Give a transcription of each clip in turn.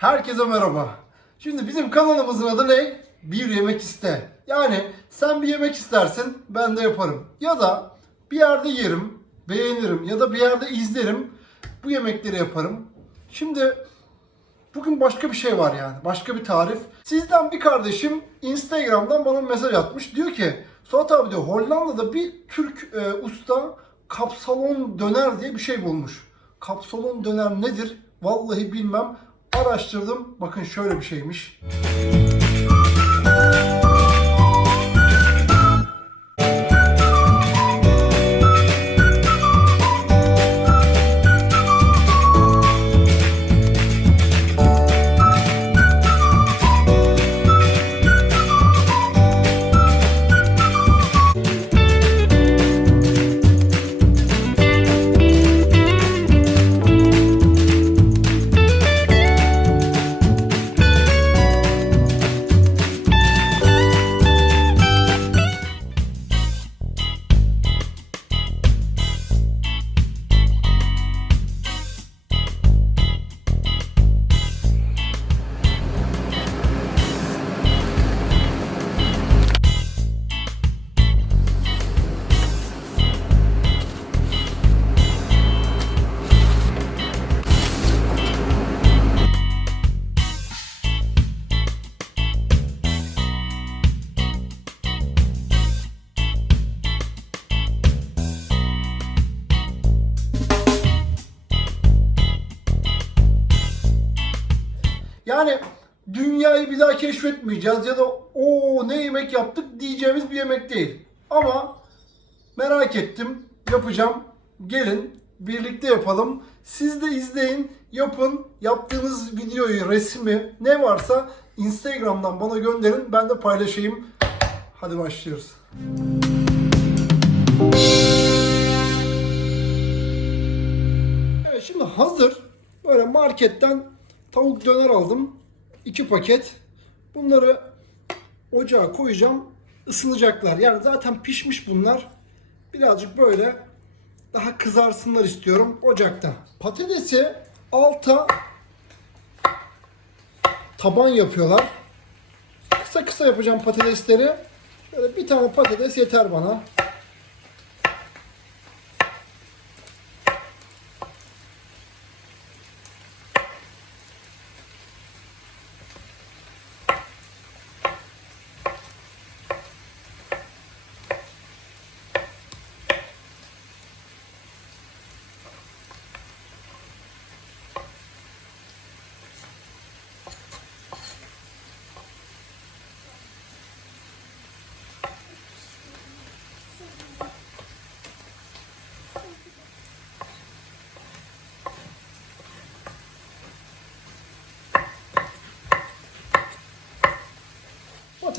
Herkese merhaba. Şimdi bizim kanalımızın adı ne? Bir yemek iste. Yani sen bir yemek istersin, ben de yaparım. Ya da bir yerde yerim, beğenirim ya da bir yerde izlerim, bu yemekleri yaparım. Şimdi bugün başka bir şey var yani, başka bir tarif. Sizden bir kardeşim Instagram'dan bana mesaj atmış. Diyor ki, Suat abi diyor Hollanda'da bir Türk e, usta kapsalon döner diye bir şey bulmuş. Kapsalon döner nedir? Vallahi bilmem. Araştırdım. Bakın şöyle bir şeymiş. Yani dünyayı bir daha keşfetmeyeceğiz ya da o ne yemek yaptık diyeceğimiz bir yemek değil. Ama merak ettim, yapacağım. Gelin birlikte yapalım. Siz de izleyin, yapın. Yaptığınız videoyu, resmi ne varsa Instagram'dan bana gönderin. Ben de paylaşayım. Hadi başlıyoruz. Evet şimdi hazır. Böyle marketten tavuk döner aldım. 2 paket. Bunları ocağa koyacağım. Isınacaklar. Yani zaten pişmiş bunlar. Birazcık böyle daha kızarsınlar istiyorum ocakta. Patatesi alta taban yapıyorlar. Kısa kısa yapacağım patatesleri. Böyle bir tane patates yeter bana.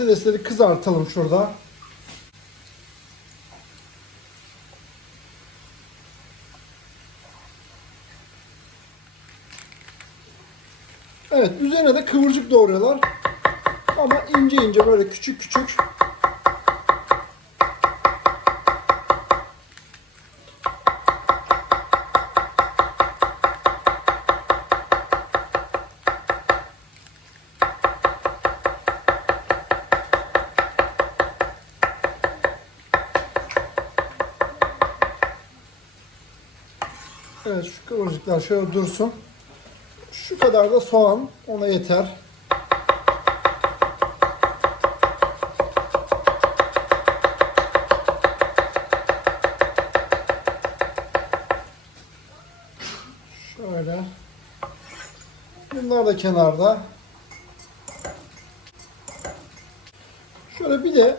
Patatesleri kızartalım şurada. Evet, üzerine de kıvırcık doğruyorlar. Ama ince ince böyle küçük küçük. Şu kıvırcıklar şöyle dursun. Şu kadar da soğan ona yeter. Şöyle. Bunlar da kenarda. Şöyle bir de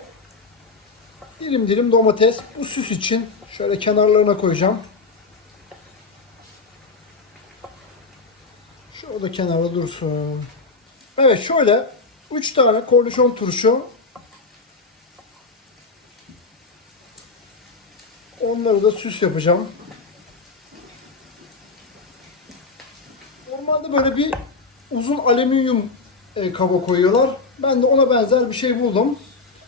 dilim dilim domates bu süs için şöyle kenarlarına koyacağım. O da kenarda dursun. Evet şöyle 3 tane kornişon turşu. Onları da süs yapacağım. Normalde böyle bir uzun alüminyum e, kaba koyuyorlar. Ben de ona benzer bir şey buldum.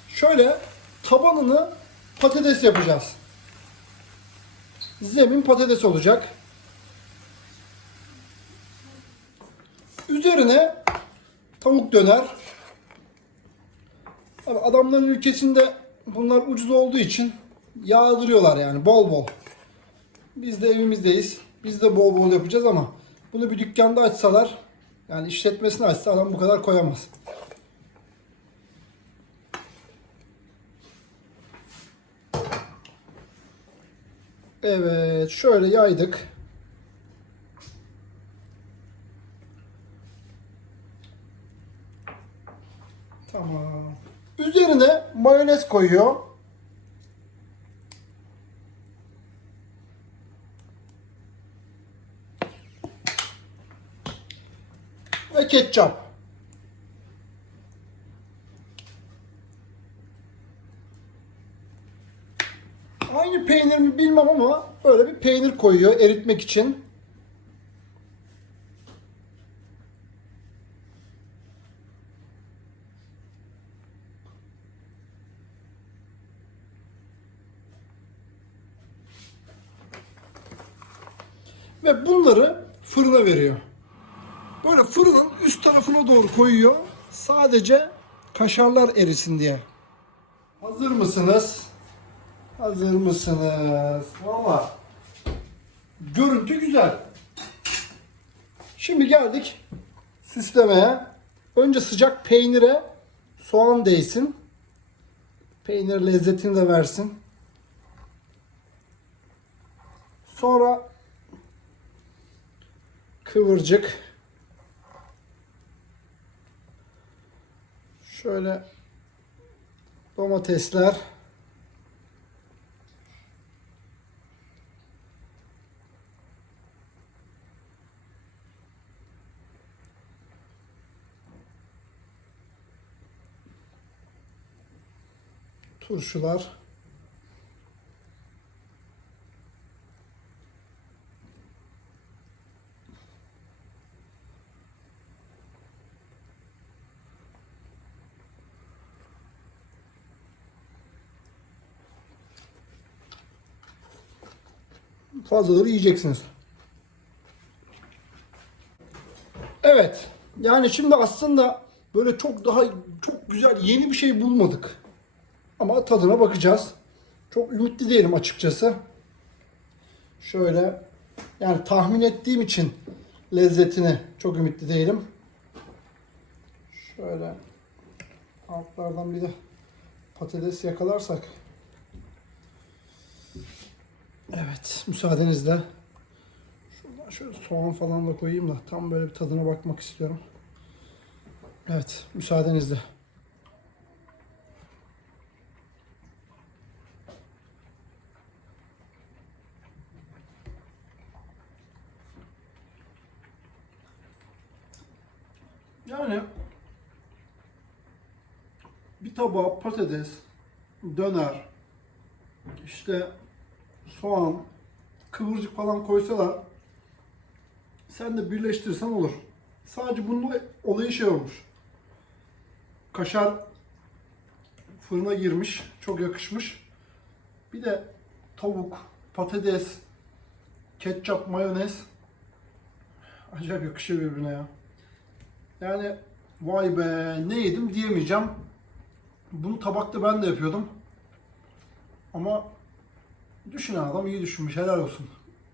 Şöyle tabanını patates yapacağız. Zemin patates olacak. Üzerine tavuk döner. Abi adamların ülkesinde bunlar ucuz olduğu için yağdırıyorlar yani bol bol. Biz de evimizdeyiz. Biz de bol bol yapacağız ama bunu bir dükkanda açsalar yani işletmesini açsa adam bu kadar koyamaz. Evet şöyle yaydık. Tamam. Üzerine mayonez koyuyor. Ve ketçap. Aynı peynir mi bilmem ama böyle bir peynir koyuyor eritmek için. Ve bunları fırına veriyor. Böyle fırının üst tarafına doğru koyuyor. Sadece kaşarlar erisin diye. Hazır mısınız? Hazır mısınız? Valla görüntü güzel. Şimdi geldik süslemeye. Önce sıcak peynire soğan değsin. Peynir lezzetini de versin. Sonra kıvırcık. Şöyle domatesler. Turşular. Fazlaları yiyeceksiniz. Evet. Yani şimdi aslında böyle çok daha çok güzel yeni bir şey bulmadık. Ama tadına bakacağız. Çok ümitli değilim açıkçası. Şöyle yani tahmin ettiğim için lezzetini çok ümitli değilim. Şöyle altlardan bir de patates yakalarsak Evet, müsaadenizle. Şuradan şöyle soğan falan da koyayım da tam böyle bir tadına bakmak istiyorum. Evet, müsaadenizle. Yani bir tabağa patates, döner, işte soğan, kıvırcık falan koysalar sen de birleştirsen olur. Sadece bunun olayı şey olmuş. Kaşar fırına girmiş. Çok yakışmış. Bir de tavuk, patates, ketçap, mayonez acayip yakışıyor birbirine ya. Yani vay be ne yedim diyemeyeceğim. Bunu tabakta ben de yapıyordum. Ama Düşünen adam iyi düşünmüş. Helal olsun.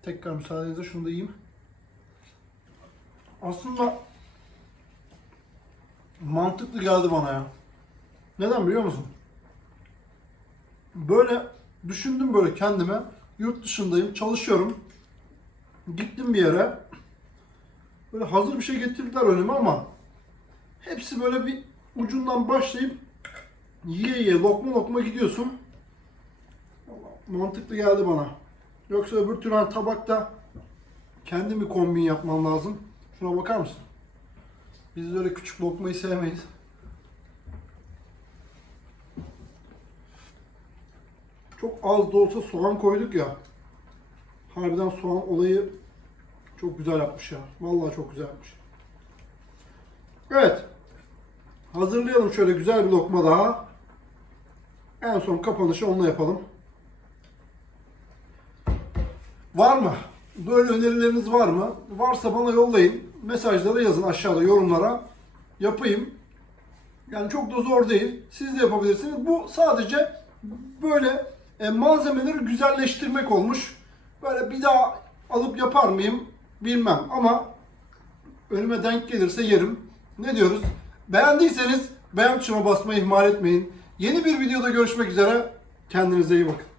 Tekrar müsaadenizle şunu da yiyeyim. Aslında mantıklı geldi bana ya. Neden biliyor musun? Böyle düşündüm böyle kendime. Yurt dışındayım, çalışıyorum. Gittim bir yere. Böyle hazır bir şey getirdiler önüme ama hepsi böyle bir ucundan başlayıp yiye yiye lokma lokma gidiyorsun mantıklı geldi bana. Yoksa öbür türlü hani tabakta kendi mi kombin yapman lazım. Şuna bakar mısın? Biz öyle küçük lokmayı sevmeyiz. Çok az da olsa soğan koyduk ya. Harbiden soğan olayı çok güzel yapmış ya. Vallahi çok güzel yapmış. Evet. Hazırlayalım şöyle güzel bir lokma daha. En son kapanışı onunla yapalım. Var mı? Böyle önerileriniz var mı? Varsa bana yollayın. mesajlara yazın aşağıda yorumlara yapayım. Yani çok da zor değil. Siz de yapabilirsiniz. Bu sadece böyle e, malzemeleri güzelleştirmek olmuş. Böyle bir daha alıp yapar mıyım bilmem ama önüme denk gelirse yerim. Ne diyoruz? Beğendiyseniz beğen tuşuna basmayı ihmal etmeyin. Yeni bir videoda görüşmek üzere. Kendinize iyi bakın.